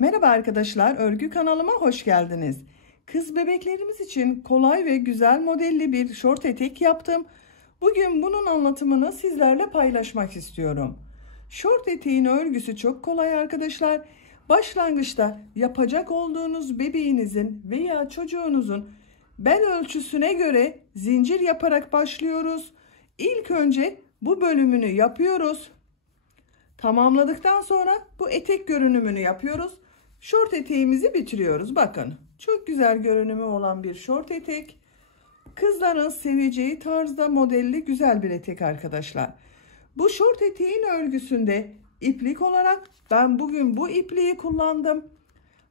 Merhaba arkadaşlar, örgü kanalıma hoş geldiniz. Kız bebeklerimiz için kolay ve güzel modelli bir şort etek yaptım. Bugün bunun anlatımını sizlerle paylaşmak istiyorum. Şort eteğin örgüsü çok kolay arkadaşlar. Başlangıçta yapacak olduğunuz bebeğinizin veya çocuğunuzun bel ölçüsüne göre zincir yaparak başlıyoruz. İlk önce bu bölümünü yapıyoruz. Tamamladıktan sonra bu etek görünümünü yapıyoruz. Şort eteğimizi bitiriyoruz. Bakın çok güzel görünümü olan bir şort etek. Kızların seveceği tarzda modelli güzel bir etek arkadaşlar. Bu şort eteğin örgüsünde iplik olarak ben bugün bu ipliği kullandım.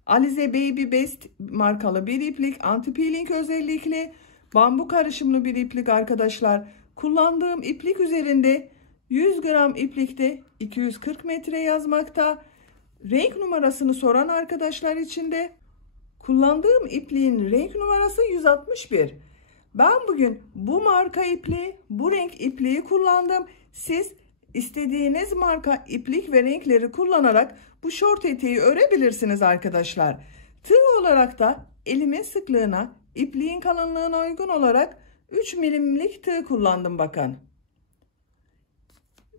Alize Baby Best markalı bir iplik, anti peeling özellikle bambu karışımlı bir iplik arkadaşlar. Kullandığım iplik üzerinde 100 gram iplikte 240 metre yazmakta. Renk numarasını soran arkadaşlar için de kullandığım ipliğin renk numarası 161. Ben bugün bu marka ipliği, bu renk ipliği kullandım. Siz istediğiniz marka iplik ve renkleri kullanarak bu şort eteği örebilirsiniz arkadaşlar. Tığ olarak da elimin sıklığına, ipliğin kalınlığına uygun olarak 3 milimlik tığ kullandım bakın.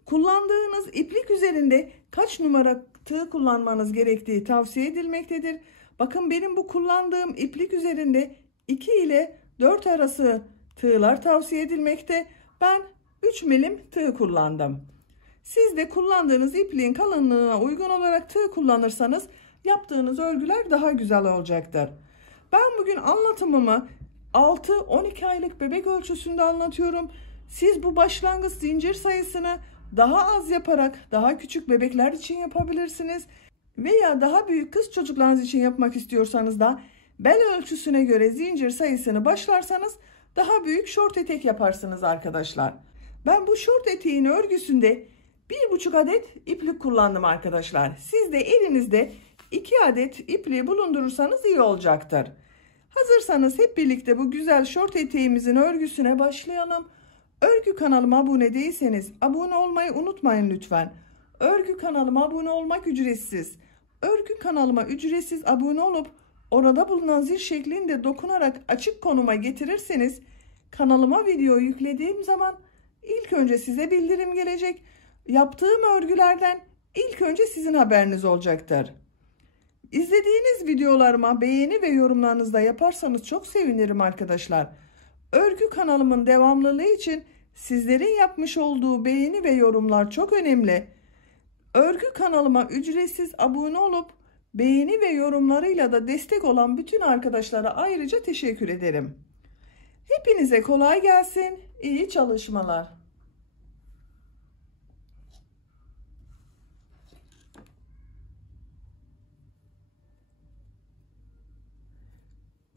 Kullandığınız iplik üzerinde kaç numara tığ kullanmanız gerektiği tavsiye edilmektedir. Bakın benim bu kullandığım iplik üzerinde 2 ile 4 arası tığlar tavsiye edilmekte. Ben 3 milim tığ kullandım. Siz de kullandığınız ipliğin kalınlığına uygun olarak tığ kullanırsanız yaptığınız örgüler daha güzel olacaktır. Ben bugün anlatımımı 6-12 aylık bebek ölçüsünde anlatıyorum. Siz bu başlangıç zincir sayısını daha az yaparak daha küçük bebekler için yapabilirsiniz. Veya daha büyük kız çocuklarınız için yapmak istiyorsanız da bel ölçüsüne göre zincir sayısını başlarsanız daha büyük şort etek yaparsınız arkadaşlar. Ben bu şort eteğin örgüsünde 1,5 adet iplik kullandım arkadaşlar. Siz de elinizde 2 adet ipliği bulundurursanız iyi olacaktır. Hazırsanız hep birlikte bu güzel şort eteğimizin örgüsüne başlayalım. Örgü kanalıma abone değilseniz abone olmayı unutmayın lütfen. Örgü kanalıma abone olmak ücretsiz. Örgü kanalıma ücretsiz abone olup orada bulunan zil şeklinde dokunarak açık konuma getirirseniz kanalıma video yüklediğim zaman ilk önce size bildirim gelecek. Yaptığım örgülerden ilk önce sizin haberiniz olacaktır. İzlediğiniz videolarıma beğeni ve yorumlarınızı da yaparsanız çok sevinirim arkadaşlar. Örgü kanalımın devamlılığı için sizlerin yapmış olduğu beğeni ve yorumlar çok önemli. Örgü kanalıma ücretsiz abone olup beğeni ve yorumlarıyla da destek olan bütün arkadaşlara ayrıca teşekkür ederim. Hepinize kolay gelsin, iyi çalışmalar.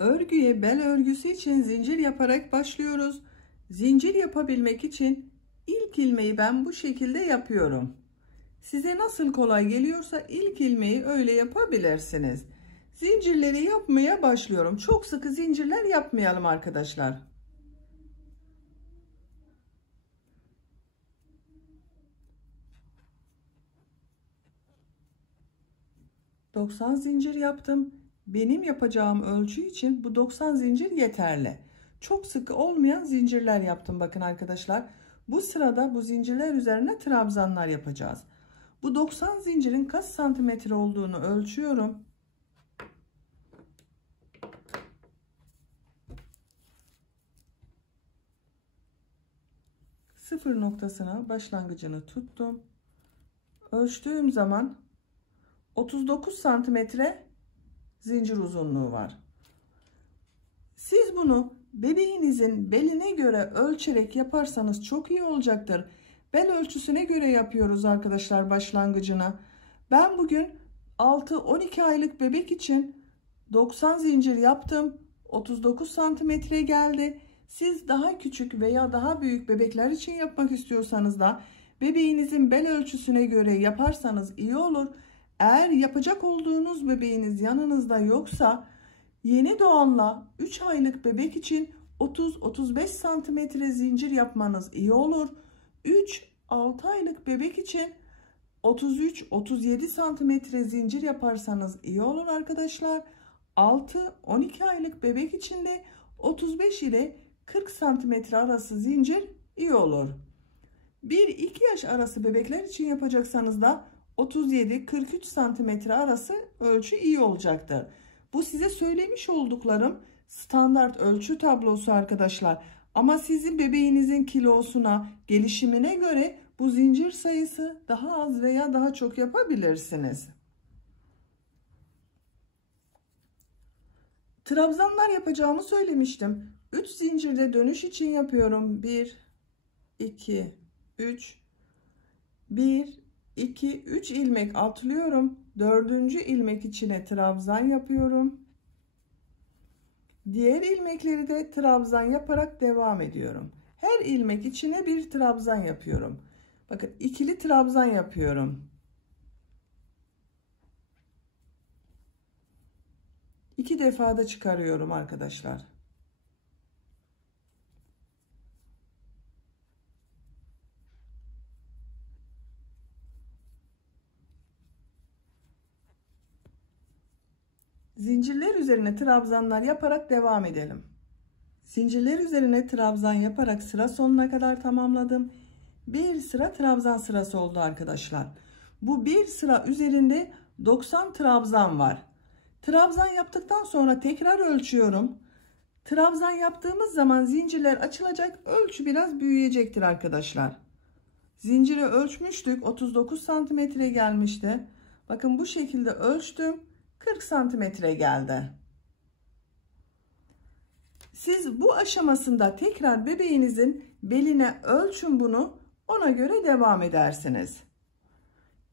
Örgüye bel örgüsü için zincir yaparak başlıyoruz. Zincir yapabilmek için ilk ilmeği ben bu şekilde yapıyorum. Size nasıl kolay geliyorsa ilk ilmeği öyle yapabilirsiniz. Zincirleri yapmaya başlıyorum. Çok sıkı zincirler yapmayalım arkadaşlar. ...90 zincir yaptım. Benim yapacağım ölçü için bu 90 zincir yeterli. Çok sıkı olmayan zincirler yaptım bakın arkadaşlar. Bu sırada bu zincirler üzerine trabzanlar yapacağız. Bu 90 zincirin kaç santimetre olduğunu ölçüyorum. Sıfır noktasına başlangıcını tuttum. Ölçtüğüm zaman 39 santimetre zincir uzunluğu var. Siz bunu bebeğinizin beline göre ölçerek yaparsanız çok iyi olacaktır. Bel ölçüsüne göre yapıyoruz arkadaşlar başlangıcına. Ben bugün 6-12 aylık bebek için 90 zincir yaptım. 39 santimetre geldi. Siz daha küçük veya daha büyük bebekler için yapmak istiyorsanız da bebeğinizin bel ölçüsüne göre yaparsanız iyi olur. Eğer yapacak olduğunuz bebeğiniz yanınızda yoksa yeni doğanla 3 aylık bebek için 30-35 santimetre zincir yapmanız iyi olur. 3-6 aylık bebek için 33-37 santimetre zincir yaparsanız iyi olur arkadaşlar. 6-12 aylık bebek için de 35 ile 40 santimetre arası zincir iyi olur. 1-2 yaş arası bebekler için yapacaksanız da 37-43 santimetre arası ölçü iyi olacaktır. Bu size söylemiş olduklarım standart ölçü tablosu arkadaşlar. Ama sizin bebeğinizin kilosuna, gelişimine göre bu zincir sayısı daha az veya daha çok yapabilirsiniz. Trabzanlar yapacağımı söylemiştim. 3 zincirde dönüş için yapıyorum. 1, 2, 3. 1, 2, 3 ilmek atlıyorum. 4. ilmek içine trabzan yapıyorum. Diğer ilmekleri de trabzan yaparak devam ediyorum. Her ilmek içine bir trabzan yapıyorum. Bakın ikili trabzan yapıyorum. 2 defa da çıkarıyorum arkadaşlar. Zincirler üzerine trabzanlar yaparak devam edelim. Zincirler üzerine trabzan yaparak sıra sonuna kadar tamamladım. Bir sıra trabzan sırası oldu arkadaşlar. Bu bir sıra üzerinde 90 trabzan var. Trabzan yaptıktan sonra tekrar ölçüyorum. Trabzan yaptığımız zaman zincirler açılacak, ölçü biraz büyüyecektir arkadaşlar. Zinciri ölçmüştük, 39 santimetre gelmişti. Bakın bu şekilde ölçtüm, 40 santimetre geldi. Siz bu aşamasında tekrar bebeğinizin beline ölçün bunu, ona göre devam edersiniz.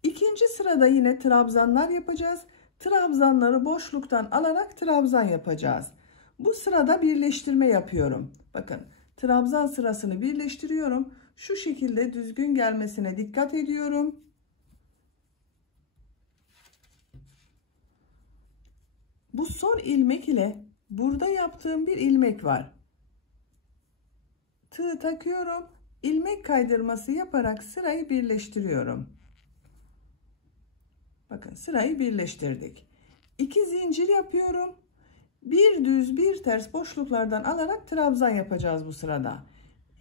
İkinci sırada yine trabzanlar yapacağız. Trabzanları boşluktan alarak trabzan yapacağız. Bu sırada birleştirme yapıyorum. Bakın trabzan sırasını birleştiriyorum. Şu şekilde düzgün gelmesine dikkat ediyorum. Bu son ilmek ile burada yaptığım bir ilmek var. Tığ takıyorum. İlmek kaydırması yaparak sırayı birleştiriyorum. Bakın sırayı birleştirdik. 2 zincir yapıyorum. Bir düz bir ters boşluklardan alarak trabzan yapacağız bu sırada.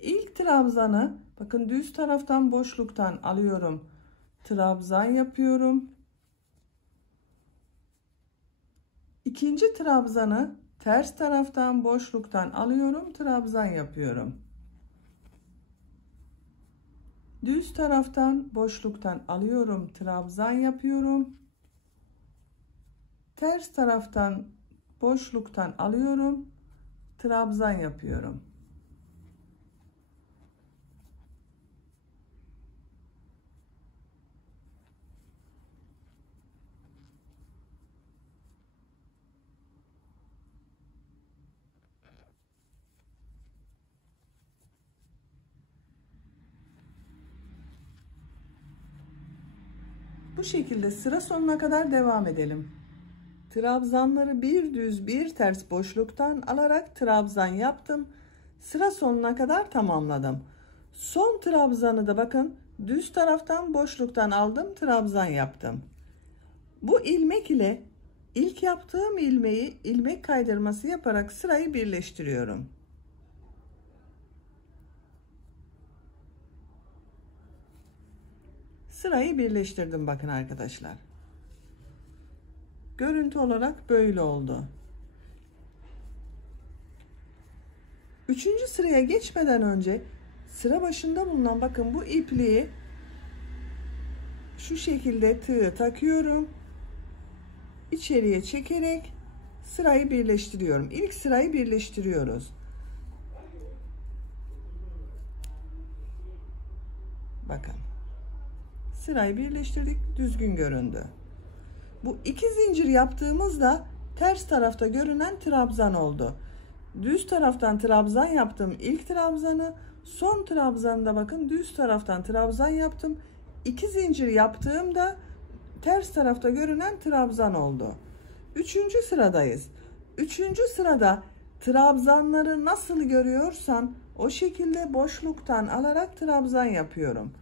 İlk trabzanı bakın düz taraftan boşluktan alıyorum. Trabzan yapıyorum. İkinci trabzanı ters taraftan boşluktan alıyorum. Trabzan yapıyorum. Düz taraftan boşluktan alıyorum. Trabzan yapıyorum. Ters taraftan boşluktan alıyorum. Trabzan yapıyorum. Bu şekilde sıra sonuna kadar devam edelim. Trabzanları bir düz bir ters boşluktan alarak trabzan yaptım. Sıra sonuna kadar tamamladım. Son trabzanı da bakın düz taraftan boşluktan aldım, trabzan yaptım. Bu ilmek ile ilk yaptığım ilmeği ilmek kaydırması yaparak sırayı birleştiriyorum. Sırayı birleştirdim bakın arkadaşlar. Görüntü olarak böyle oldu. Üçüncü sıraya geçmeden önce sıra başında bulunan bakın bu ipliği şu şekilde tığı takıyorum. İçeriye çekerek sırayı birleştiriyorum. İlk sırayı birleştiriyoruz. Bakın. Sırayı birleştirdik, düzgün göründü. Bu 2 zincir yaptığımızda ters tarafta görünen trabzan oldu. Düz taraftan trabzan yaptım ilk trabzanı, son trabzanda bakın düz taraftan trabzan yaptım. 2 zincir yaptığımda ters tarafta görünen trabzan oldu. 3. sıradayız. 3. sırada trabzanları nasıl görüyorsan o şekilde boşluktan alarak trabzan yapıyorum.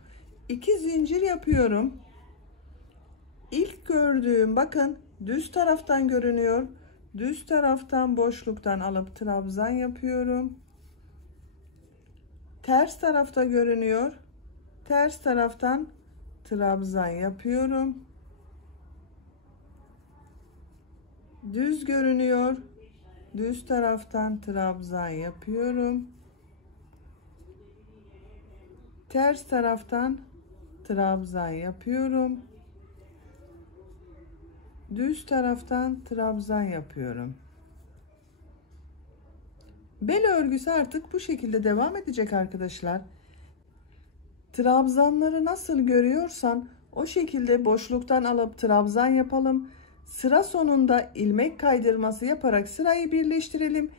2 zincir yapıyorum. ördüğüm, bakın düz taraftan görünüyor. Düz taraftan boşluktan alıp trabzan yapıyorum. Ters tarafta görünüyor. Ters taraftan trabzan yapıyorum. Düz görünüyor. Düz taraftan trabzan yapıyorum. Ters taraftan trabzan yapıyorum. Düz taraftan trabzan yapıyorum. Bel örgüsü artık bu şekilde devam edecek arkadaşlar. Trabzanları nasıl görüyorsan o şekilde boşluktan alıp trabzan yapalım. Sıra sonunda ilmek kaydırması yaparak sırayı birleştirelim.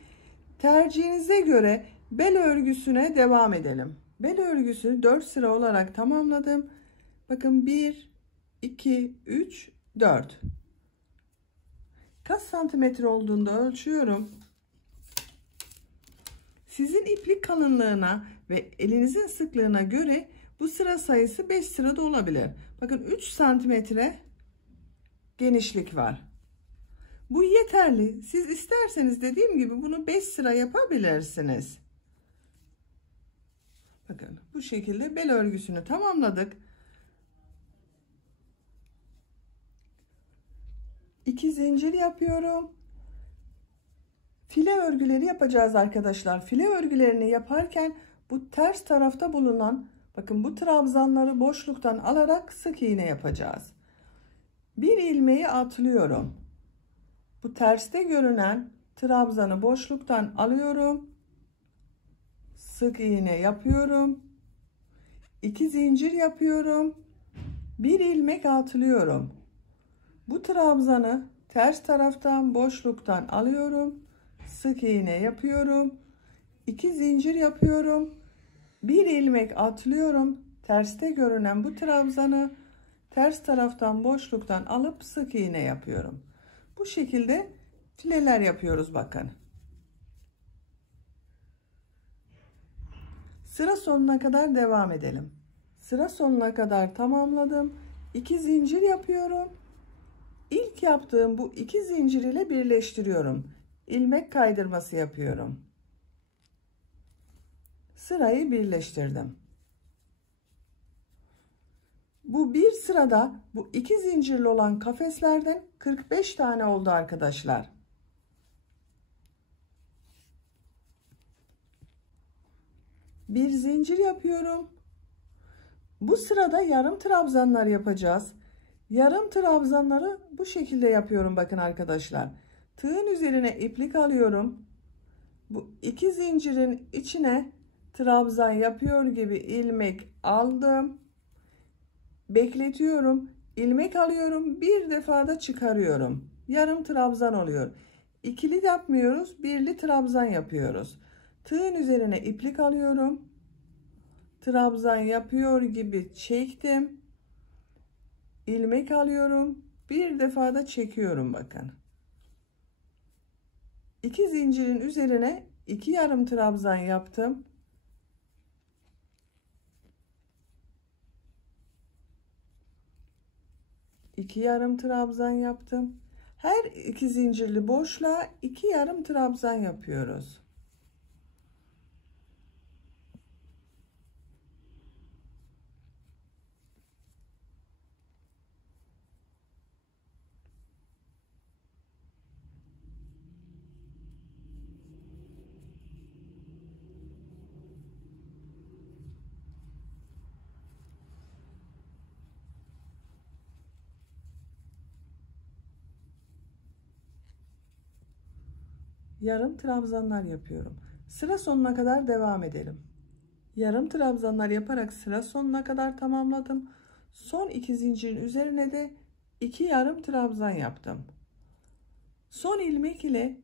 Tercihinize göre bel örgüsüne devam edelim. Bel örgüsünü 4 sıra olarak tamamladım. Bakın 1, 2, 3, 4. Kaç santimetre olduğunda ölçüyorum. Sizin iplik kalınlığına ve elinizin sıklığına göre bu sıra sayısı 5 sırada olabilir. Bakın 3 santimetre genişlik var. Bu yeterli. Siz isterseniz dediğim gibi bunu 5 sıra yapabilirsiniz. Bakın bu şekilde bel örgüsünü tamamladık. 2 zincir yapıyorum. File örgüleri yapacağız arkadaşlar. File örgülerini yaparken bu ters tarafta bulunan, bakın bu trabzanları boşluktan alarak sık iğne yapacağız. Bir ilmeği atlıyorum. Bu terste görünen trabzanı boşluktan alıyorum. Sık iğne yapıyorum. 2 zincir yapıyorum. Bir ilmek atlıyorum. Bu trabzanı ters taraftan boşluktan alıyorum. Sık iğne yapıyorum. 2 zincir yapıyorum. Bir ilmek atlıyorum. Terste görünen bu trabzanı ters taraftan boşluktan alıp sık iğne yapıyorum. Bu şekilde fileler yapıyoruz bakın. Sıra sonuna kadar devam edelim. Sıra sonuna kadar tamamladım. 2 zincir yapıyorum. İlk yaptığım bu 2 zincir ile birleştiriyorum. İlmek kaydırması yapıyorum. Sırayı birleştirdim. Bu bir sırada bu 2 zincirli olan kafeslerden 45 tane oldu arkadaşlar. Bir zincir yapıyorum. Bu sırada yarım trabzanlar yapacağız. Yarım trabzanları bu şekilde yapıyorum bakın arkadaşlar. Tığın üzerine iplik alıyorum. Bu 2 zincirin içine trabzan yapıyor gibi ilmek aldım. Bekletiyorum. İlmek alıyorum. Bir defada çıkarıyorum. Yarım trabzan oluyor. İkili yapmıyoruz. Birli trabzan yapıyoruz. Tığın üzerine iplik alıyorum. Trabzan yapıyor gibi çektim. İlmek alıyorum. Bir defada çekiyorum bakın. 2 zincirin üzerine 2 yarım trabzan yaptım. İki yarım trabzan yaptım. Her 2 zincirli boşluğa 2 yarım trabzan yapıyoruz. Yarım trabzanlar yapıyorum. Sıra sonuna kadar devam edelim. Yarım trabzanlar yaparak sıra sonuna kadar tamamladım. Son 2 zincirin üzerine de 2 yarım trabzan yaptım. Son ilmek ile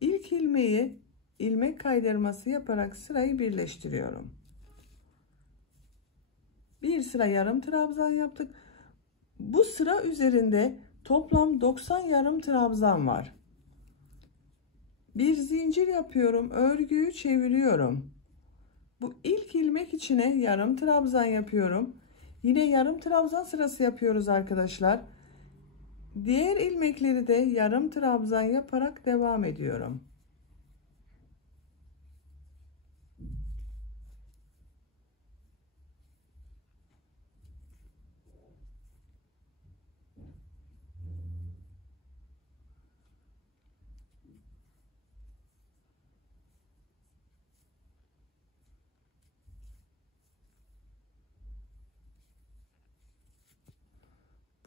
ilk ilmeği ilmek kaydırması yaparak sırayı birleştiriyorum. Bir sıra yarım trabzan yaptık. Bu sıra üzerinde toplam 90 yarım trabzan var. Bir zincir yapıyorum, örgüyü çeviriyorum. Bu ilk ilmek içine yarım trabzan yapıyorum. Yine yarım trabzan sırası yapıyoruz arkadaşlar. Diğer ilmekleri de yarım trabzan yaparak devam ediyorum.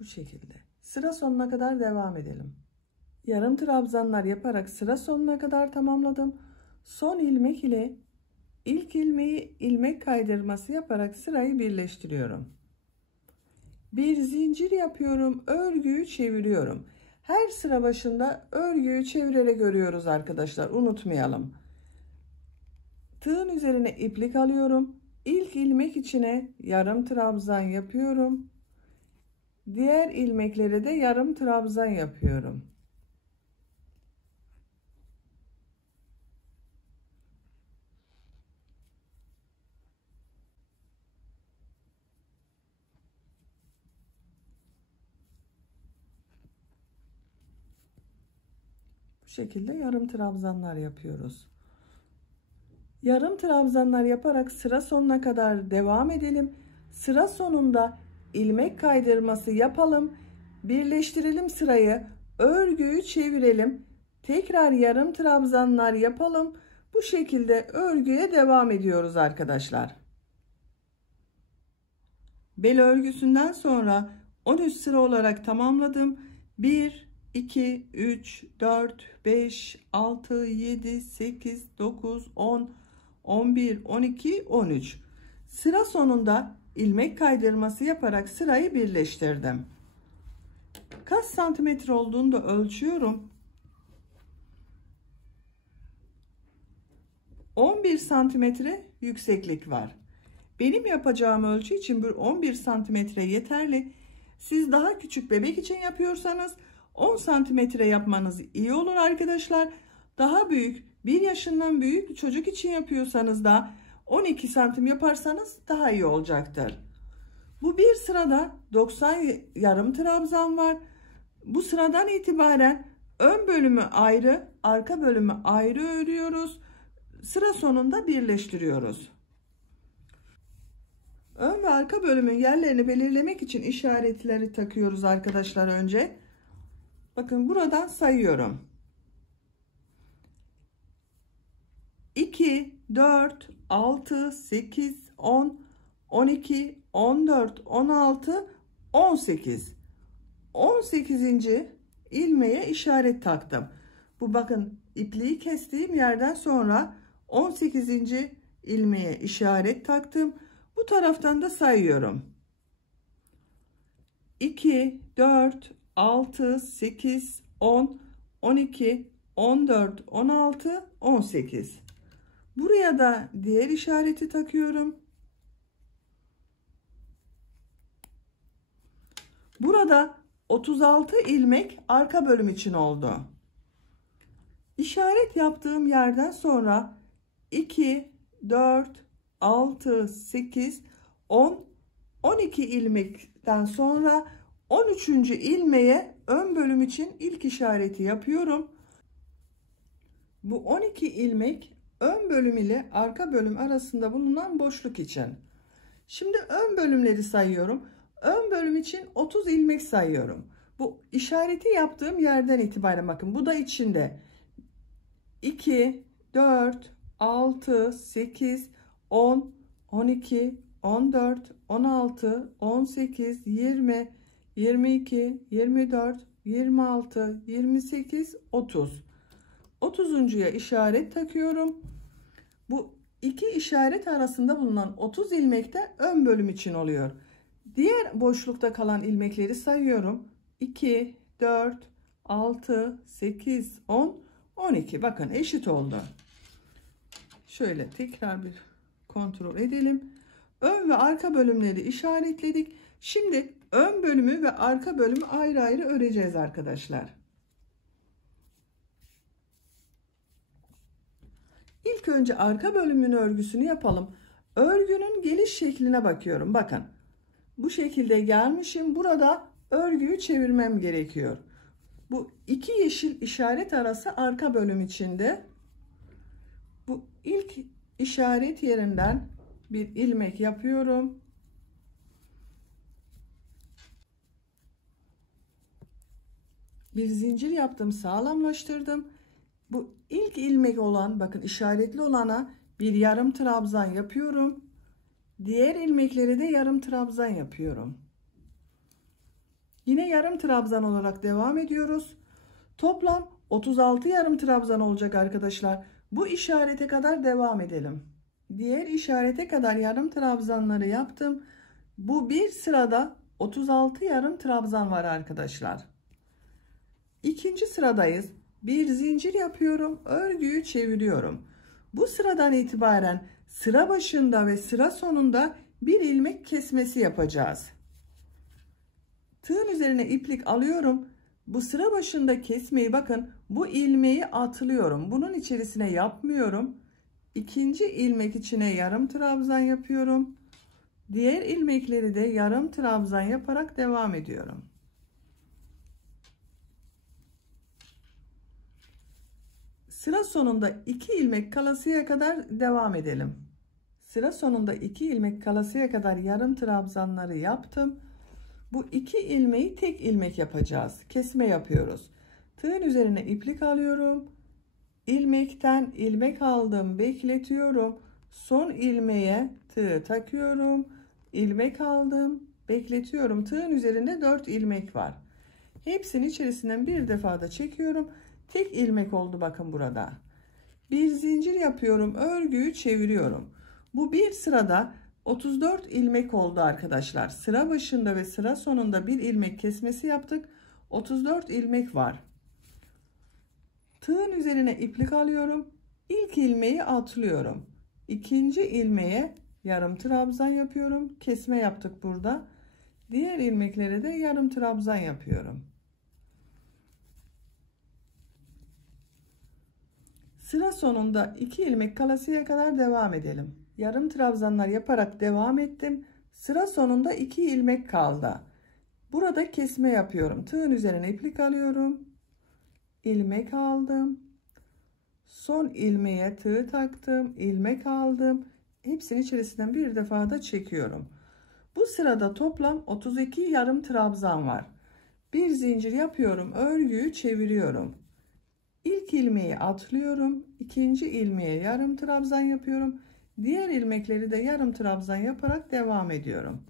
Bu şekilde. Sıra sonuna kadar devam edelim. Yarım trabzanlar yaparak sıra sonuna kadar tamamladım. Son ilmek ile ilk ilmeği ilmek kaydırması yaparak sırayı birleştiriyorum. Bir zincir yapıyorum, örgüyü çeviriyorum. Her sıra başında örgüyü çevirerek örüyoruz arkadaşlar, unutmayalım. Tığın üzerine iplik alıyorum. İlk ilmek içine yarım trabzan yapıyorum. Diğer ilmeklere de yarım trabzan yapıyorum. Bu şekilde yarım trabzanlar yapıyoruz. Yarım trabzanlar yaparak sıra sonuna kadar devam edelim. Sıra sonunda ilmek kaydırması yapalım. Birleştirelim sırayı. Örgüyü çevirelim. Tekrar yarım trabzanlar yapalım. Bu şekilde örgüye devam ediyoruz arkadaşlar. Bel örgüsünden sonra 13 sıra olarak tamamladım. 1, 2, 3, 4, 5, 6, 7, 8, 9, 10, 11, 12, 13. Sıra sonunda ilmek kaydırması yaparak sırayı birleştirdim. Kaç santimetre olduğunu da ölçüyorum. 11 santimetre yükseklik var. Benim yapacağım ölçü için bir 11 santimetre yeterli. Siz daha küçük bebek için yapıyorsanız 10 santimetre yapmanız iyi olur arkadaşlar. Daha büyük, 1 yaşından büyük bir çocuk için yapıyorsanız da 12 santim yaparsanız daha iyi olacaktır. Bu bir sırada 90 yarım trabzan var. Bu sıradan itibaren ön bölümü ayrı, arka bölümü ayrı örüyoruz. Sıra sonunda birleştiriyoruz. Ön ve arka bölümün yerlerini belirlemek için işaretleri takıyoruz arkadaşlar önce. Bakın buradan sayıyorum. 2, 4, 6, 8, 10, 12, 14, 16, 18. 18. ilmeğe işaret taktım. Bu bakın ipliği kestiğim yerden sonra 18. ilmeğe işaret taktım. Bu taraftan da sayıyorum. 2, 4, 6, 8, 10, 12, 14, 16, 18. Buraya da diğer işareti takıyorum. Burada 36 ilmek arka bölüm için oldu. İşaret yaptığım yerden sonra 2, 4, 6, 8, 10, 12 ilmekten sonra 13. ilmeğe ön bölüm için ilk işareti yapıyorum. Bu 12 ilmek ön bölüm ile arka bölüm arasında bulunan boşluk için. Şimdi ön bölümleri sayıyorum. Ön bölüm için 30 ilmek sayıyorum. Bu işareti yaptığım yerden itibaren bakın bu da içinde. 2, 4, 6, 8, 10, 12, 14, 16, 18, 20, 22, 24, 26, 28, 30. 30'uncuya işaret takıyorum. Bu iki işaret arasında bulunan 30 ilmek de ön bölüm için oluyor. Diğer boşlukta kalan ilmekleri sayıyorum. 2, 4, 6, 8, 10, 12. Bakın eşit oldu. Şöyle tekrar bir kontrol edelim. Ön ve arka bölümleri işaretledik. Şimdi ön bölümü ve arka bölümü ayrı ayrı öreceğiz arkadaşlar. İlk önce arka bölümün örgüsünü yapalım. Örgünün geliş şekline bakıyorum. Bakın bu şekilde gelmişim. Burada örgüyü çevirmem gerekiyor. Bu iki yeşil işaret arası arka bölüm içinde. Bu ilk işaret yerinden bir ilmek yapıyorum. Bir zincir yaptım, sağlamlaştırdım. Bu ilk ilmek olan, bakın işaretli olana bir yarım trabzan yapıyorum. Diğer ilmekleri de yarım trabzan yapıyorum. Yine yarım trabzan olarak devam ediyoruz. Toplam 36 yarım trabzan olacak arkadaşlar. Bu işarete kadar devam edelim. Diğer işarete kadar yarım trabzanları yaptım. Bu bir sırada 36 yarım trabzan var arkadaşlar. İkinci sıradayız. Bir zincir yapıyorum. Örgüyü çeviriyorum. Bu sıradan itibaren sıra başında ve sıra sonunda bir ilmek kesmesi yapacağız. Tığın üzerine iplik alıyorum. Bu sıra başında kesmeyi, bakın bu ilmeği atlıyorum. Bunun içerisine yapmıyorum. İkinci ilmek içine yarım trabzan yapıyorum. Diğer ilmekleri de yarım trabzan yaparak devam ediyorum. Sıra sonunda 2 ilmek kalasıya kadar devam edelim. Sıra sonunda 2 ilmek kalasıya kadar yarım trabzanları yaptım. Bu 2 ilmeği tek ilmek yapacağız. Kesme yapıyoruz. Tığın üzerine iplik alıyorum. İlmekten ilmek aldım, bekletiyorum. Son ilmeğe tığı takıyorum. İlmek aldım, bekletiyorum. Tığın üzerinde 4 ilmek var. Hepsinin içerisinden bir defa da çekiyorum. Tek ilmek oldu bakın burada. Bir zincir yapıyorum, örgüyü çeviriyorum. Bu bir sırada 34 ilmek oldu arkadaşlar. Sıra başında ve sıra sonunda bir ilmek kesmesi yaptık. 34 ilmek var. Tığın üzerine iplik alıyorum. İlk ilmeği atlıyorum. İkinci ilmeğe yarım trabzan yapıyorum. Kesme yaptık burada. Diğer ilmeklere de yarım trabzan yapıyorum. Sıra sonunda 2 ilmek kalasıya kadar devam edelim. Yarım trabzanlar yaparak devam ettim. Sıra sonunda 2 ilmek kaldı. Burada kesme yapıyorum. Tığın üzerine iplik alıyorum. İlmek aldım. Son ilmeğe tığ taktım. İlmek aldım. Hepsinin içerisinden bir defa da çekiyorum. Bu sırada toplam 32 yarım trabzan var. Bir zincir yapıyorum. Örgüyü çeviriyorum. İlk ilmeği atlıyorum. İkinci ilmeğe yarım trabzan yapıyorum. Diğer ilmekleri de yarım trabzan yaparak devam ediyorum.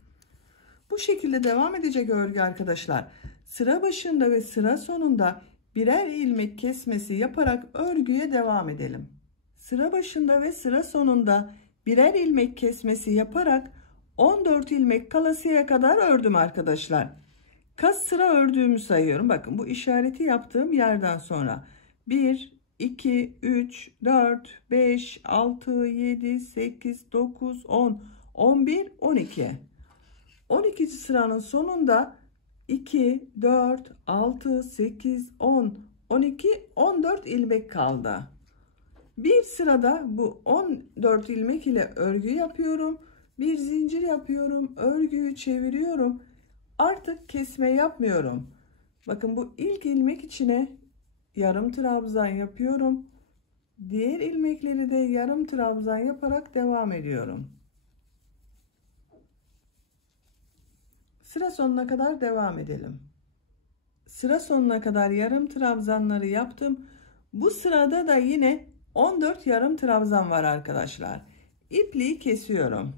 Bu şekilde devam edecek örgü arkadaşlar. Sıra başında ve sıra sonunda birer ilmek kesmesi yaparak örgüye devam edelim. Sıra başında ve sıra sonunda birer ilmek kesmesi yaparak 14 ilmek kalasıya kadar ördüm arkadaşlar. Kaç sıra ördüğümü sayıyorum. Bakın bu işareti yaptığım yerden sonra 1, 2, 3, 4, 5, 6, 7, 8, 9, 10, 11, 12. 12. sıranın sonunda 2, 4, 6, 8, 10, 12, 14 ilmek kaldı. Bir sırada bu 14 ilmek ile örgü yapıyorum. Bir zincir yapıyorum. Örgüyü çeviriyorum. Artık kesme yapmıyorum. Bakın bu ilk ilmek içine yarım trabzan yapıyorum. Diğer ilmekleri de yarım trabzan yaparak devam ediyorum. Sıra sonuna kadar devam edelim. Sıra sonuna kadar yarım trabzanları yaptım. Bu sırada da yine 14 yarım trabzan var arkadaşlar. İpliği kesiyorum.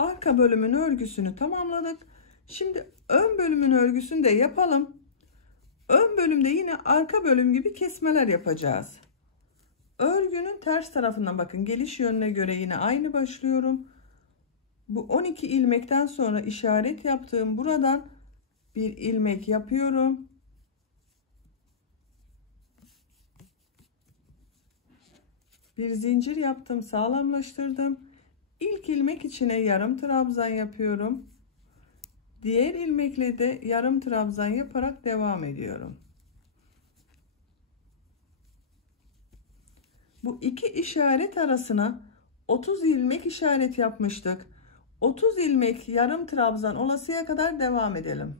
Arka bölümün örgüsünü tamamladık. Şimdi ön bölümün örgüsünü de yapalım. Ön bölümde yine arka bölüm gibi kesmeler yapacağız. Örgünün ters tarafından bakın, geliş yönüne göre yine aynı başlıyorum. Bu 12 ilmekten sonra işaret yaptığım buradan bir ilmek yapıyorum. Bir zincir yaptım, sağlamlaştırdım. İlk ilmek içine yarım trabzan yapıyorum. Diğer ilmekle de yarım trabzan yaparak devam ediyorum. Bu iki işaret arasına 30 ilmek işaret yapmıştık. 30 ilmek yarım trabzan olasıya kadar devam edelim.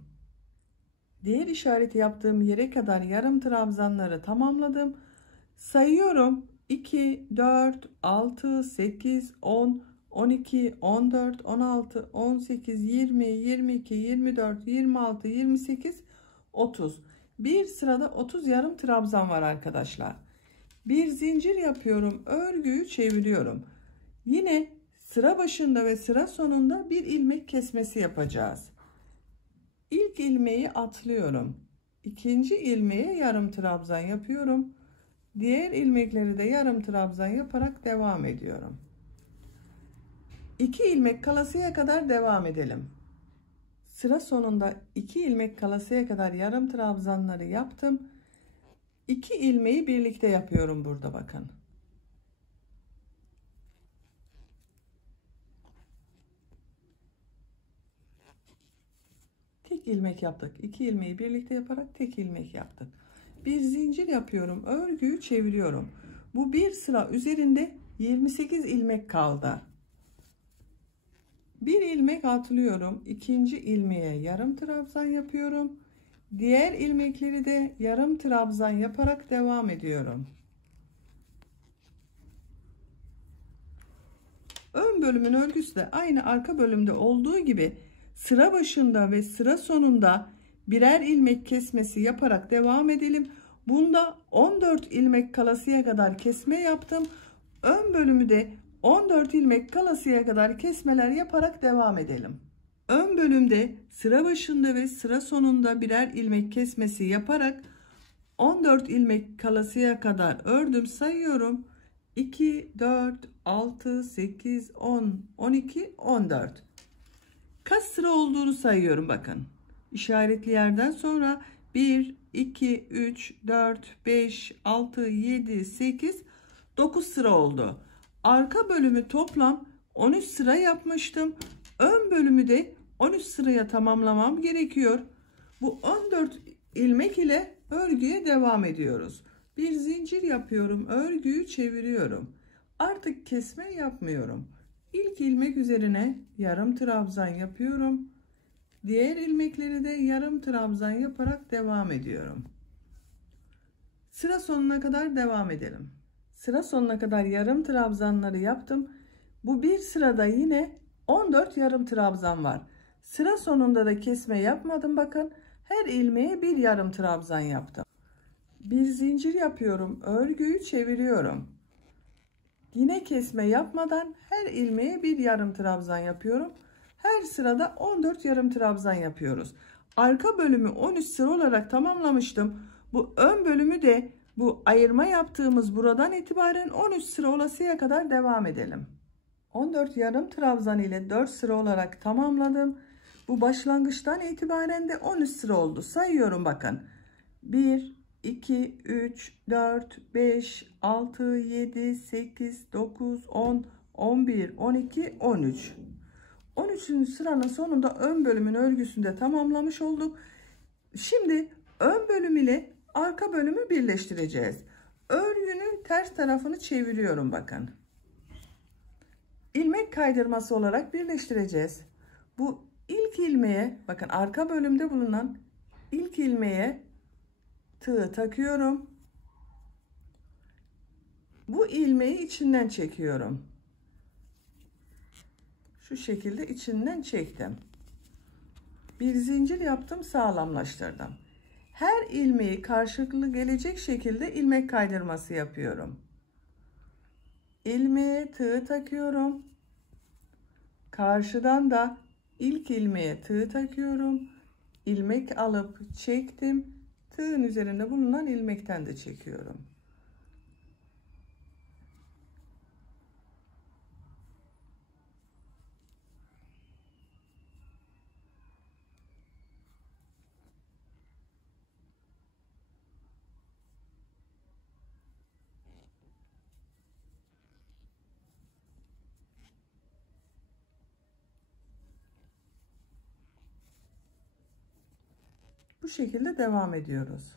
Diğer işareti yaptığım yere kadar yarım trabzanları tamamladım. Sayıyorum. 2, 4, 6, 8, 10, 12, 14, 16, 18, 20, 22, 24, 26, 28, 30. Bir sırada 30 yarım trabzan var arkadaşlar. Bir zincir yapıyorum. Örgüyü çeviriyorum. Yine sıra başında ve sıra sonunda bir ilmek kesmesi yapacağız. İlk ilmeği atlıyorum. İkinci ilmeğe yarım trabzan yapıyorum. Diğer ilmekleri de yarım trabzan yaparak devam ediyorum. 2 ilmek kalasıya kadar devam edelim. Sıra sonunda 2 ilmek kalasıya kadar yarım trabzanları yaptım. 2 ilmeği birlikte yapıyorum burada, bakın. Tek ilmek yaptık. 2 ilmeği birlikte yaparak tek ilmek yaptık. Bir zincir yapıyorum. Örgüyü çeviriyorum. Bu bir sıra üzerinde 28 ilmek kaldı. Bir ilmek atlıyorum. İkinci ilmeğe yarım trabzan yapıyorum. Diğer ilmekleri de yarım trabzan yaparak devam ediyorum. Ön bölümün örgüsü de aynı arka bölümde olduğu gibi sıra başında ve sıra sonunda birer ilmek kesmesi yaparak devam edelim. Bunda 14 ilmek kalasıya kadar kesme yaptım. Ön bölümü de 14 ilmek kalasıya kadar kesmeler yaparak devam edelim. Ön bölümde sıra başında ve sıra sonunda birer ilmek kesmesi yaparak 14 ilmek kalasıya kadar ördüm. Sayıyorum. 2, 4, 6, 8, 10, 12, 14. Kaç sıra olduğunu sayıyorum, bakın. İşaretli yerden sonra 1, 2, 3, 4, 5, 6, 7, 8, 9 sıra oldu. Arka bölümü toplam 13 sıra yapmıştım. Ön bölümü de 13 sıraya tamamlamam gerekiyor. Bu 14 ilmek ile örgüye devam ediyoruz. Bir zincir yapıyorum. Örgüyü çeviriyorum. Artık kesme yapmıyorum. İlk ilmek üzerine yarım trabzan yapıyorum. Diğer ilmekleri de yarım trabzan yaparak devam ediyorum. Sıra sonuna kadar devam edelim. Sıra sonuna kadar yarım trabzanları yaptım. Bu bir sırada yine 14 yarım trabzan var. Sıra sonunda da kesme yapmadım, bakın. Her ilmeğe bir yarım trabzan yaptım. Bir zincir yapıyorum. Örgüyü çeviriyorum. Yine kesme yapmadan her ilmeğe bir yarım trabzan yapıyorum. Her sırada 14 yarım trabzan yapıyoruz. Arka bölümü 13 sıra olarak tamamlamıştım. Bu ön bölümü de bu ayırma yaptığımız buradan itibaren 13 sıra olasıya kadar devam edelim. 14 yarım trabzan ile 4 sıra olarak tamamladım. Bu başlangıçtan itibaren de 13 sıra oldu. Sayıyorum, bakın. 1, 2, 3, 4, 5, 6, 7, 8, 9, 10, 11, 12, 13. 13. sıranın sonunda ön bölümün örgüsünde tamamlamış olduk. Şimdi ön bölüm ile arka bölümü birleştireceğiz. Örgünün ters tarafını çeviriyorum, bakın. İlmek kaydırması olarak birleştireceğiz. Bu ilk ilmeğe, bakın, arka bölümde bulunan ilk ilmeğe tığ takıyorum. Bu ilmeği içinden çekiyorum. Şu şekilde içinden çektim. Bir zincir yaptım, sağlamlaştırdım. Her ilmeği karşılıklı gelecek şekilde ilmek kaydırması yapıyorum. İlmeğe tığ takıyorum. Karşıdan da ilk ilmeğe tığ takıyorum. İlmek alıp çektim. Tığın üzerinde bulunan ilmekten de çekiyorum. Bu şekilde devam ediyoruz.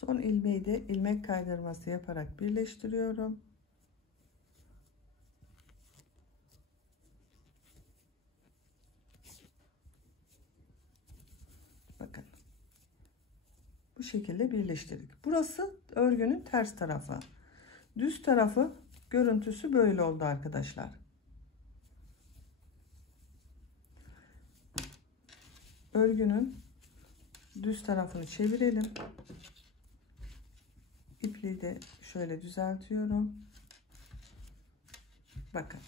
Son ilmeği de ilmek kaydırması yaparak birleştiriyorum. Bakın. Bu şekilde birleştirdik. Burası örgünün ters tarafı. Düz tarafı görüntüsü böyle oldu arkadaşlar. Örgünün düz tarafını çevirelim. İpliği de şöyle düzeltiyorum. Bakın.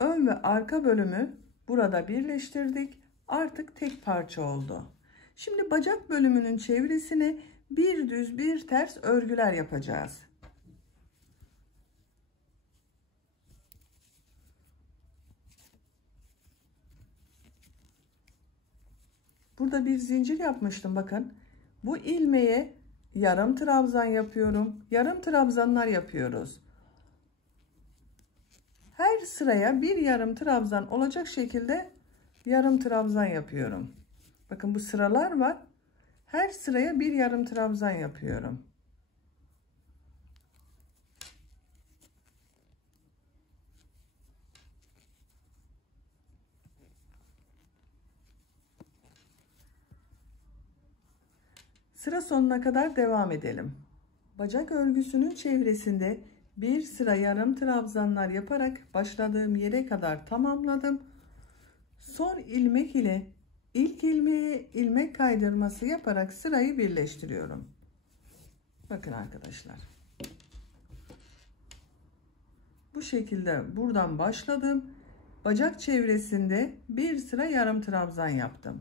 Ön ve arka bölümü burada birleştirdik. Artık tek parça oldu. Şimdi bacak bölümünün çevresine bir düz bir ters örgüler yapacağız. Burada bir zincir yapmıştım bakın. Bu ilmeğe yarım trabzan yapıyorum. Yarım trabzanlar yapıyoruz. Her sıraya bir yarım trabzan olacak şekilde yarım trabzan yapıyorum. Bakın bu sıralar var. Her sıraya bir yarım trabzan yapıyorum. Sıra sonuna kadar devam edelim. Bacak örgüsünün çevresinde bir sıra yarım trabzanlar yaparak başladığım yere kadar tamamladım. Son ilmek ile ilk ilmeği ilmek kaydırması yaparak sırayı birleştiriyorum. Bakın arkadaşlar. Bu şekilde buradan başladım. Bacak çevresinde bir sıra yarım trabzan yaptım.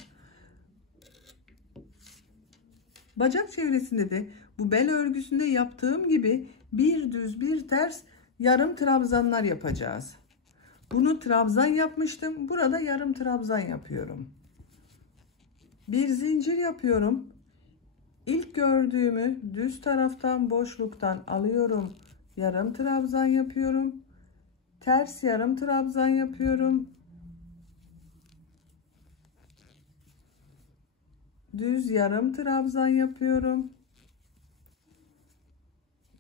Bacak çevresinde de bu bel örgüsünde yaptığım gibi bir düz bir ters yarım trabzanlar yapacağız. Bunu trabzan yapmıştım. Burada yarım trabzan yapıyorum. Bir zincir yapıyorum. İlk gördüğümü düz taraftan boşluktan alıyorum. Yarım trabzan yapıyorum. Ters yarım trabzan yapıyorum. Düz yarım trabzan yapıyorum.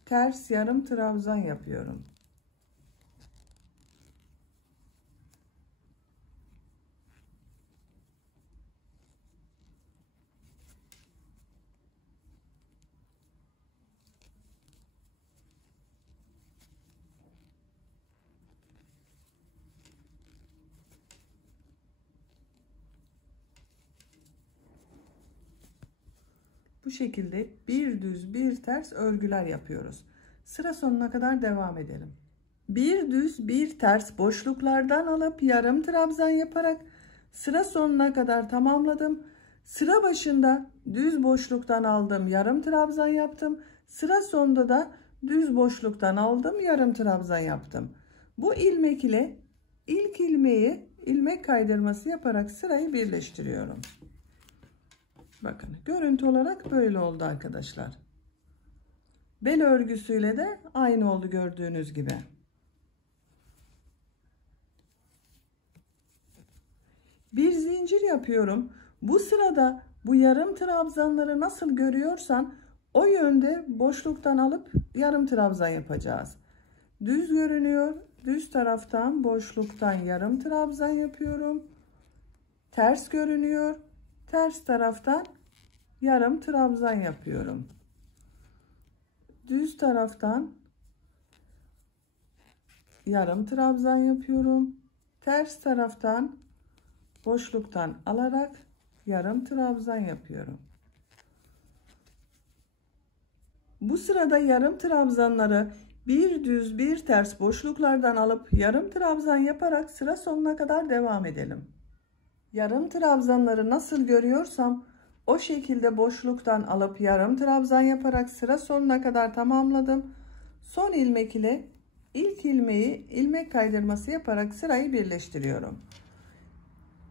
Ters yarım trabzan yapıyorum. Bu şekilde bir düz bir ters örgüler yapıyoruz. Sıra sonuna kadar devam edelim. Bir düz bir ters boşluklardan alıp yarım trabzan yaparak sıra sonuna kadar tamamladım. Sıra başında düz boşluktan aldım, yarım trabzan yaptım. Sıra sonunda da düz boşluktan aldım, yarım trabzan yaptım. Bu ilmek ile ilk ilmeği ilmek kaydırması yaparak sırayı birleştiriyorum. Bakın görüntü olarak böyle oldu arkadaşlar. Bel örgüsüyle de aynı oldu gördüğünüz gibi. Bir zincir yapıyorum. Bu sırada bu yarım trabzanları nasıl görüyorsan o yönde boşluktan alıp yarım trabzan yapacağız. Düz görünüyor. Düz taraftan boşluktan yarım trabzan yapıyorum. Ters görünüyor. Ters taraftan yarım trabzan yapıyorum. Düz taraftan yarım trabzan yapıyorum. Ters taraftan boşluktan alarak yarım trabzan yapıyorum. Bu sırada yarım trabzanları bir düz bir ters boşluklardan alıp yarım trabzan yaparak sıra sonuna kadar devam edelim. Yarım trabzanları nasıl görüyorsam o şekilde boşluktan alıp yarım trabzan yaparak sıra sonuna kadar tamamladım. Son ilmek ile ilk ilmeği ilmek kaydırması yaparak sırayı birleştiriyorum.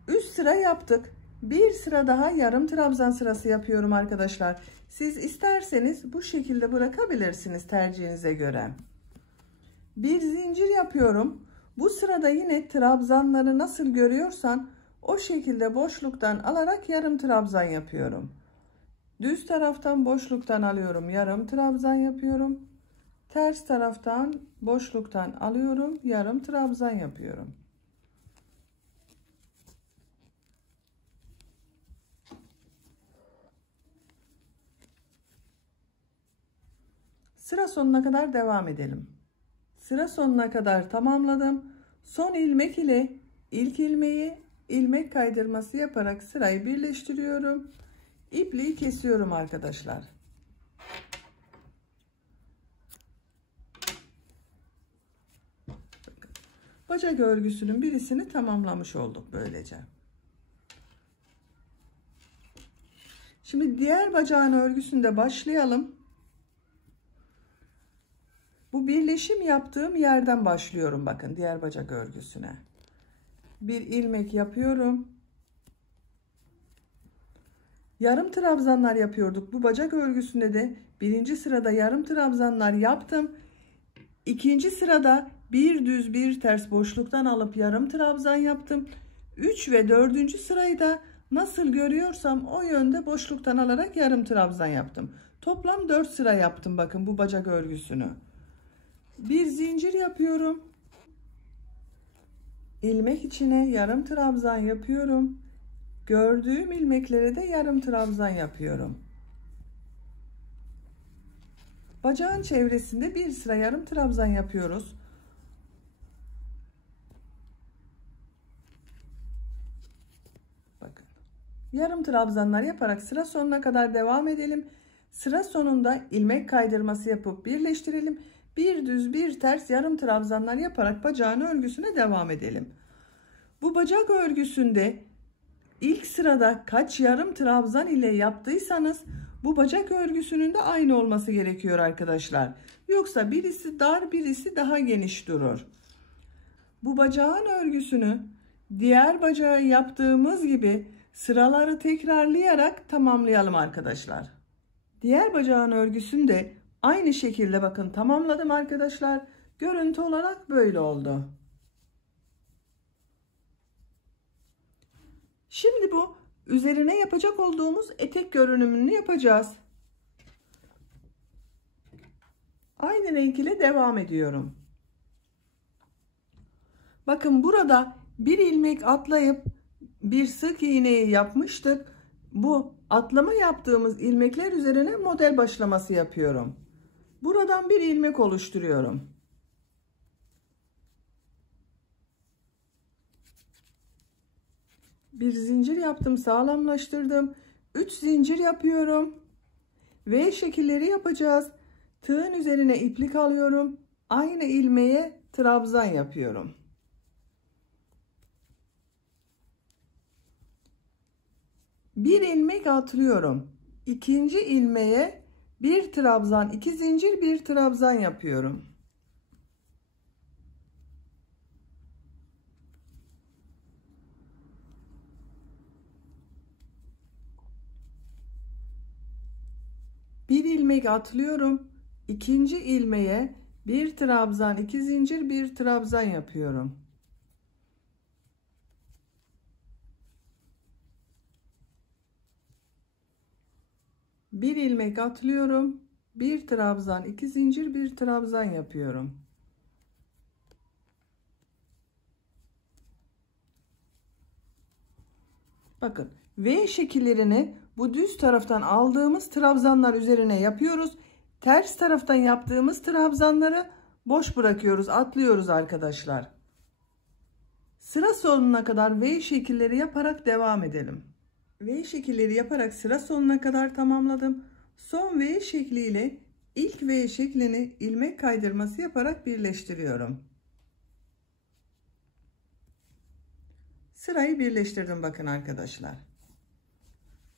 Üst sıra yaptık. Bir sıra daha yarım trabzan sırası yapıyorum arkadaşlar. Siz isterseniz bu şekilde bırakabilirsiniz tercihinize göre. Bir zincir yapıyorum. Bu sırada yine trabzanları nasıl görüyorsan o şekilde boşluktan alarak yarım trabzan yapıyorum. Düz taraftan boşluktan alıyorum, yarım trabzan yapıyorum. Ters taraftan boşluktan alıyorum, yarım trabzan yapıyorum. Sıra sonuna kadar devam edelim. Sıra sonuna kadar tamamladım. Son ilmek ile ilk ilmeği ilmek kaydırması yaparak sırayı birleştiriyorum. İpliği kesiyorum arkadaşlar. Bacak örgüsünün birisini tamamlamış olduk böylece. Şimdi diğer bacağın örgüsünde başlayalım. Bu birleşim yaptığım yerden başlıyorum, bakın diğer bacak örgüsüne. Bir ilmek yapıyorum. Yarım trabzanlar yapıyorduk. Bu bacak örgüsünde de birinci sırada yarım trabzanlar yaptım. İkinci sırada bir düz bir ters boşluktan alıp yarım trabzan yaptım. 3 ve 4. sırayı da nasıl görüyorsam o yönde boşluktan alarak yarım trabzan yaptım. Toplam 4 sıra yaptım bakın bu bacak örgüsünü. Bir zincir yapıyorum. İlmek içine yarım trabzan yapıyorum. Gördüğüm ilmeklere de yarım trabzan yapıyorum. Bacağın çevresinde bir sıra yarım trabzan yapıyoruz. Bakın. Yarım trabzanlar yaparak sıra sonuna kadar devam edelim. Sıra sonunda ilmek kaydırması yapıp birleştirelim. Bir düz bir ters yarım trabzanlar yaparak bacağın örgüsüne devam edelim. Bu bacak örgüsünde ilk sırada kaç yarım trabzan ile yaptıysanız bu bacak örgüsünün de aynı olması gerekiyor arkadaşlar. Yoksa birisi dar, birisi daha geniş durur. Bu bacağın örgüsünü diğer bacağı yaptığımız gibi sıraları tekrarlayarak tamamlayalım arkadaşlar. Diğer bacağın örgüsünü de aynı şekilde bakın tamamladım arkadaşlar. Görüntü olarak böyle oldu. Şimdi bu üzerine yapacak olduğumuz etek görünümünü yapacağız. Aynı renk ile devam ediyorum. Bakın burada bir ilmek atlayıp bir sık iğneyi yapmıştık. Bu atlama yaptığımız ilmekler üzerine model başlaması yapıyorum. Buradan bir ilmek oluşturuyorum. Bir zincir yaptım, sağlamlaştırdım. 3 zincir yapıyorum. V şekilleri yapacağız. Tığın üzerine iplik alıyorum. Aynı ilmeğe trabzan yapıyorum. Bir ilmek atlıyorum. İkinci ilmeğe bir trabzan, 2 zincir, bir trabzan yapıyorum. Bir ilmek atlıyorum. İkinci ilmeğe bir trabzan, 2 zincir, bir trabzan yapıyorum. Bir ilmek atlıyorum. Bir trabzan, 2 zincir, bir trabzan yapıyorum. Bakın V şekillerini bu düz taraftan aldığımız trabzanlar üzerine yapıyoruz. Ters taraftan yaptığımız trabzanları boş bırakıyoruz, atlıyoruz arkadaşlar. Sıra sonuna kadar V şekilleri yaparak devam edelim. V şekilleri yaparak sıra sonuna kadar tamamladım. Son V şekliyle ilk V şeklini ilmek kaydırması yaparak birleştiriyorum. Sırayı birleştirdim bakın arkadaşlar.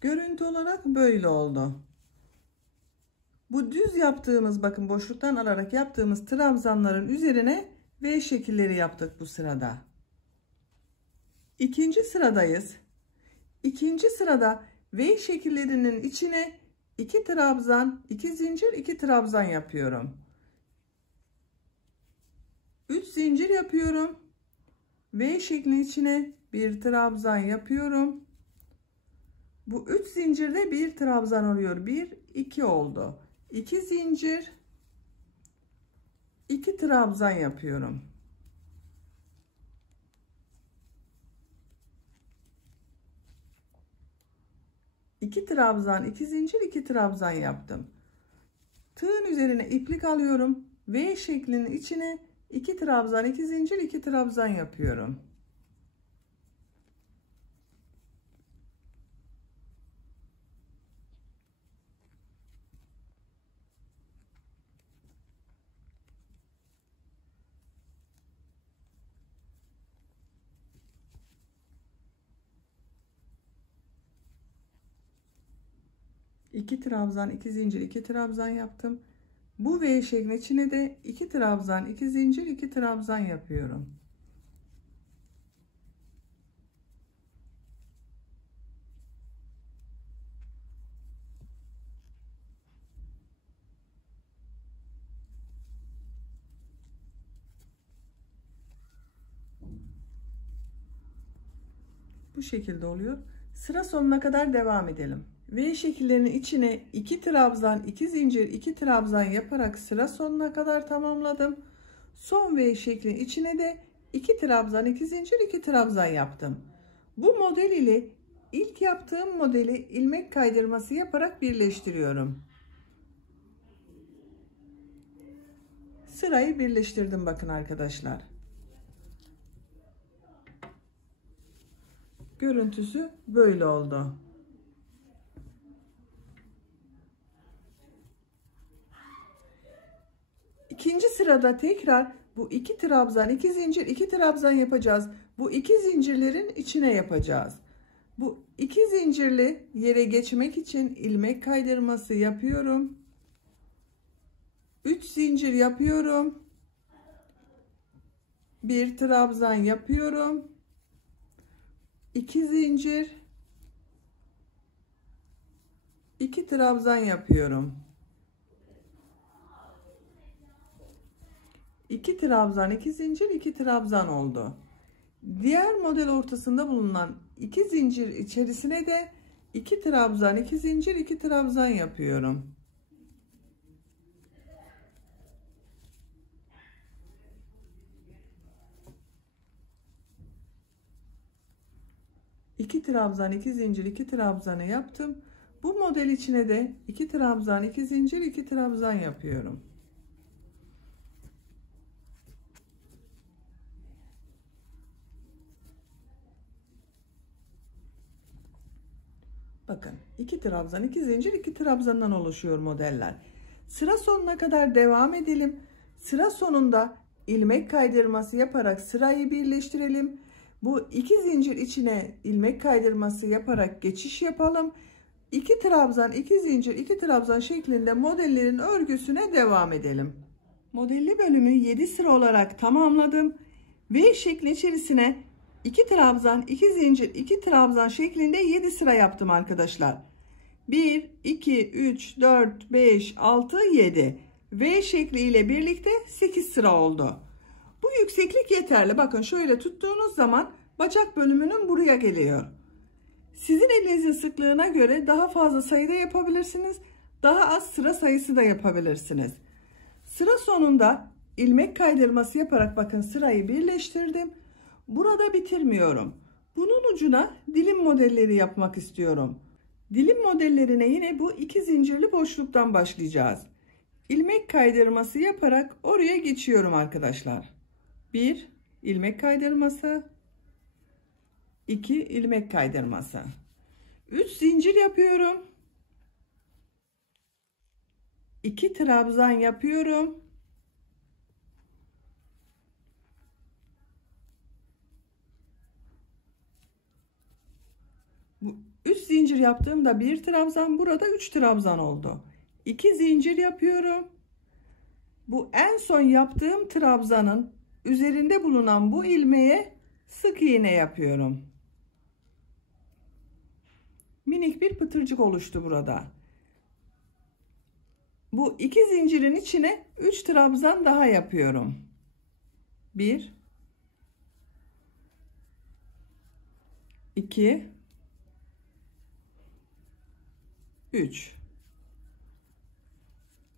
Görüntü olarak böyle oldu. Bu düz yaptığımız, bakın boşluktan alarak yaptığımız trabzanların üzerine V şekilleri yaptık bu sırada. İkinci sıradayız. İkinci sırada V şekillerinin içine 2 trabzan, 2 zincir, 2 trabzan yapıyorum. 3 zincir yapıyorum. V şeklinin içine bir trabzan yapıyorum. Bu 3 zincirde bir trabzan oluyor. 1 2 oldu. 2 zincir, 2 trabzan yapıyorum. İki trabzan, 2 zincir, 2 trabzan yaptım. Tığın üzerine iplik alıyorum. V şeklinin içine 2 trabzan, 2 zincir, 2 trabzan yapıyorum. İki trabzan, 2 zincir, 2 trabzan yaptım. Bu V şeklinin içine de 2 trabzan, 2 zincir, 2 trabzan yapıyorum. Bu şekilde oluyor. Sıra sonuna kadar devam edelim. V şekillerinin içine 2 trabzan, 2 zincir, 2 trabzan yaparak sıra sonuna kadar tamamladım. Son V şeklinin içine de 2 trabzan, 2 zincir, 2 trabzan yaptım. Bu model ile ilk yaptığım modeli ilmek kaydırması yaparak birleştiriyorum. Sırayı birleştirdim bakın arkadaşlar. Görüntüsü böyle oldu. İkinci sırada tekrar bu 2 trabzan, 2 zincir, 2 trabzan yapacağız. Bu 2 zincirlerin içine yapacağız. Bu 2 zincirli yere geçmek için ilmek kaydırması yapıyorum. 3 zincir yapıyorum. 1 trabzan yapıyorum. 2 zincir, 2 trabzan yapıyorum. 2 trabzan, 2 zincir, 2 trabzan oldu. Diğer model ortasında bulunan 2 zincir içerisine de 2 trabzan, 2 zincir, 2 trabzan yapıyorum. İki trabzan, 2 zincir, 2 trabzanı yaptım. Bu model içine de 2 trabzan, 2 zincir, 2 trabzan yapıyorum. Bakın 2 trabzan, 2 zincir, 2 trabzandan oluşuyor modeller. Sıra sonuna kadar devam edelim. Sıra sonunda ilmek kaydırması yaparak sırayı birleştirelim. Bu 2 zincir içine ilmek kaydırması yaparak geçiş yapalım. 2 trabzan, 2 zincir, 2 trabzan şeklinde modellerin örgüsüne devam edelim. Modelli bölümü 7 sıra olarak tamamladım. V şekli içerisine 2 trabzan, 2 zincir, 2 trabzan şeklinde 7 sıra yaptım arkadaşlar. 1, 2, 3, 4, 5, 6, 7. V şekli ile birlikte 8 sıra oldu. Bu yükseklik yeterli. Bakın şöyle tuttuğunuz zaman bacak bölümünün buraya geliyor. Sizin elinizin sıklığına göre daha fazla sayıda yapabilirsiniz. Daha az sıra sayısı da yapabilirsiniz. Sıra sonunda ilmek kaydırması yaparak bakın sırayı birleştirdim. Burada bitirmiyorum. Bunun ucuna dilim modelleri yapmak istiyorum. Dilim modellerine yine bu 2 zincirli boşluktan başlayacağız. İlmek kaydırması yaparak oraya geçiyorum arkadaşlar. 1 ilmek kaydırması, 2 ilmek kaydırması. 3 zincir yapıyorum. 2 trabzan yapıyorum. Bu 3 zincir yaptığımda 1 trabzan, burada 3 trabzan oldu. 2 zincir yapıyorum. Bu en son yaptığım trabzanın üzerinde bulunan bu ilmeğe sık iğne yapıyorum. Minik bir pıtırcık oluştu burada. Bu 2 zincirin içine 3 trabzan daha yapıyorum. 1 2 3.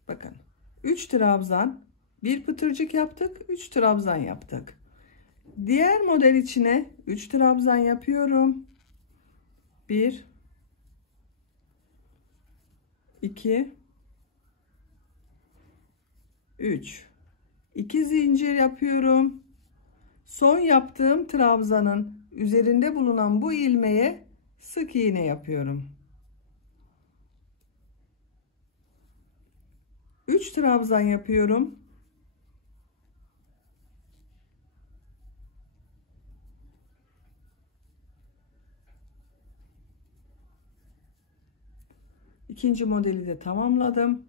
Bakın 3 trabzan, bir pıtırcık yaptık, 3 trabzan yaptık. Diğer model içine 3 trabzan yapıyorum. 1 2 3. 2 zincir yapıyorum. Son yaptığım trabzanın üzerinde bulunan bu ilmeğe sık iğne yapıyorum. 3 trabzan yapıyorum. İkinci modeli de tamamladım.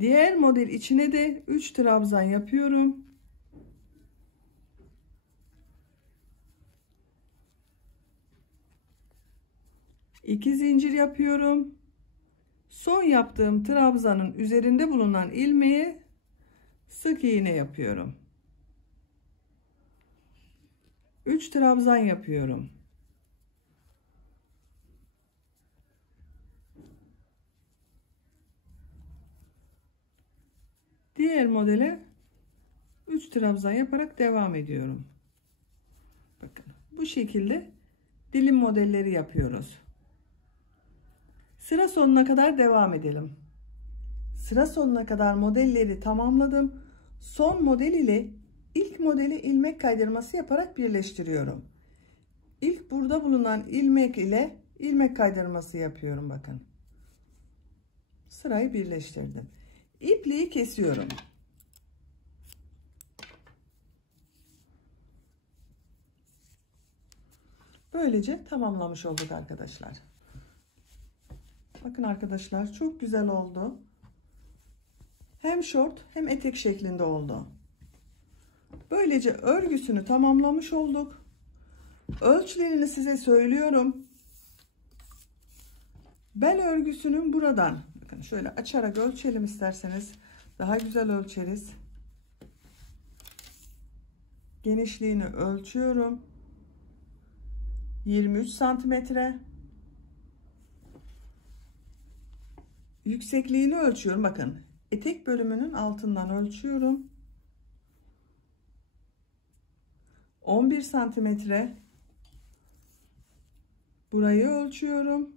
Diğer model içine de 3 trabzan yapıyorum. 2 zincir yapıyorum. Son yaptığım trabzanın üzerinde bulunan ilmeğe sık iğne yapıyorum. 3 trabzan yapıyorum. Diğer modele 3 trabzan yaparak devam ediyorum. Bakın bu şekilde dilim modelleri yapıyoruz. Sıra sonuna kadar devam edelim. Sıra sonuna kadar modelleri tamamladım. Son model ile ilk modeli ilmek kaydırması yaparak birleştiriyorum. İlk burada bulunan ilmek ile ilmek kaydırması yapıyorum. Bakın. Sırayı birleştirdim. İpliği kesiyorum. Böylece tamamlamış olduk arkadaşlar. Bakın arkadaşlar çok güzel oldu. Hem şort hem etek şeklinde oldu. Böylece örgüsünü tamamlamış olduk. Ölçülerini size söylüyorum. Bel örgüsünün buradan, bakın şöyle açarak ölçelim isterseniz. Daha güzel ölçeriz. Genişliğini ölçüyorum. 23 santimetre. Yüksekliğini ölçüyorum. Bakın etek bölümünün altından ölçüyorum. 11 santimetre. Burayı ölçüyorum.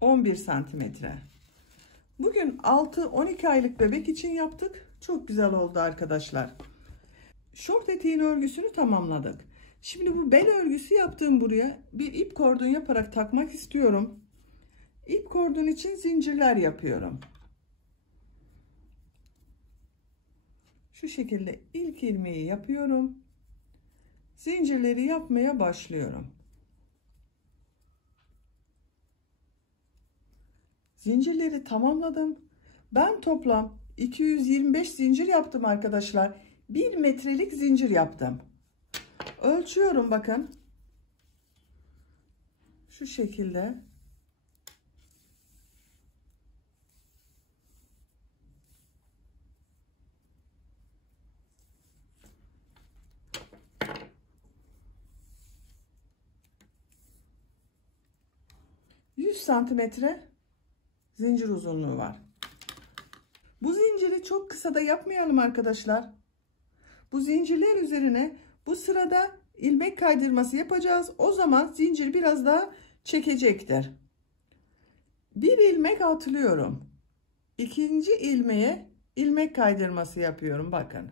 11 santimetre. Bugün 6-12 aylık bebek için yaptık. Çok güzel oldu arkadaşlar. Şort eteğin örgüsünü tamamladık. Şimdi bu bel örgüsü yaptığım buraya bir ip kordon yaparak takmak istiyorum. İp kordon için zincirler yapıyorum. Şu şekilde ilk ilmeği yapıyorum. Zincirleri yapmaya başlıyorum. Zincirleri tamamladım. Ben toplam 225 zincir yaptım arkadaşlar. 1 metrelik zincir yaptım. Ölçüyorum bakın. Şu şekilde. Santimetre zincir uzunluğu var. Bu zinciri çok kısa da yapmayalım arkadaşlar. Bu zincirler üzerine bu sırada ilmek kaydırması yapacağız. O zaman zincir biraz daha çekecektir. Bir ilmek atlıyorum. İkinci ilmeğe ilmek kaydırması yapıyorum. Bakın.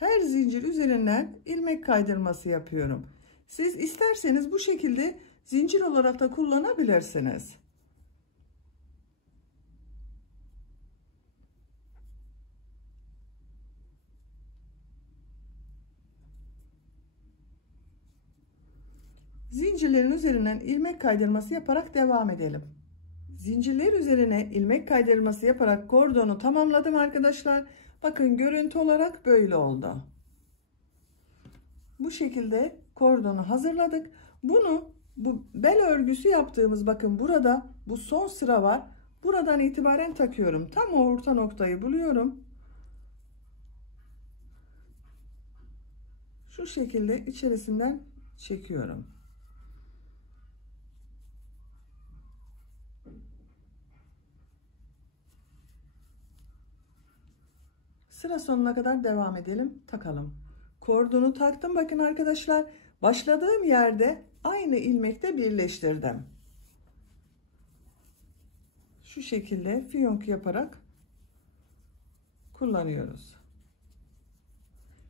Her zincir üzerinden ilmek kaydırması yapıyorum. Siz isterseniz bu şekilde zincir olarak da kullanabilirsiniz. Zincirlerin üzerinden ilmek kaydırması yaparak devam edelim. Zincirler üzerine ilmek kaydırması yaparak kordonu tamamladım arkadaşlar. Bakın görüntü olarak böyle oldu. Bu şekilde kordonu hazırladık. Bunu bu bel örgüsü yaptığımız bakın burada bu son sıra var. Buradan itibaren takıyorum. Tam orta noktayı buluyorum. şu şekilde içerisinden çekiyorum. Sıra sonuna kadar devam edelim. Takalım. Kordonu taktım. Bakın arkadaşlar, başladığım yerde aynı ilmekte birleştirdim. Şu şekilde fiyonk yaparak kullanıyoruz.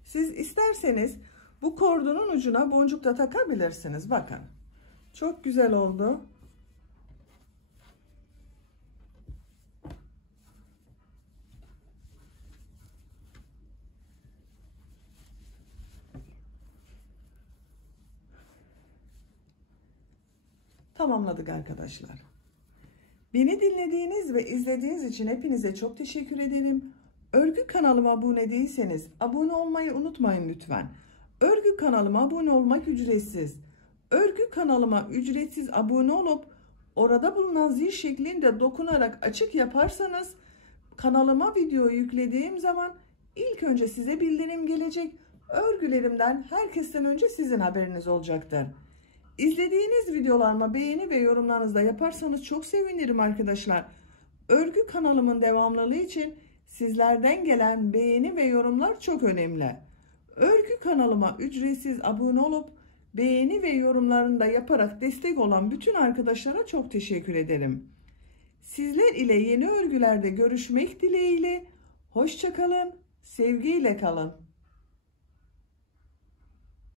Siz isterseniz bu kordonun ucuna boncuk da takabilirsiniz. Bakın. Çok güzel oldu. Tamamladık arkadaşlar. Beni dinlediğiniz ve izlediğiniz için hepinize çok teşekkür ederim. Örgü kanalıma abone değilseniz abone olmayı unutmayın lütfen. Örgü kanalıma abone olmak ücretsiz. Örgü kanalıma ücretsiz abone olup orada bulunan zil şeklinde dokunarak açık yaparsanız kanalıma video yüklediğim zaman ilk önce size bildirim gelecek. Örgülerimden herkesten önce sizin haberiniz olacaktır. İzlediğiniz videolarıma beğeni ve yorumlarınızı da yaparsanız çok sevinirim arkadaşlar. Örgü kanalımın devamlılığı için sizlerden gelen beğeni ve yorumlar çok önemli. Örgü kanalıma ücretsiz abone olup beğeni ve yorumlarını da yaparak destek olan bütün arkadaşlara çok teşekkür ederim. Sizler ile yeni örgülerde görüşmek dileğiyle. Hoşça kalın, sevgiyle kalın.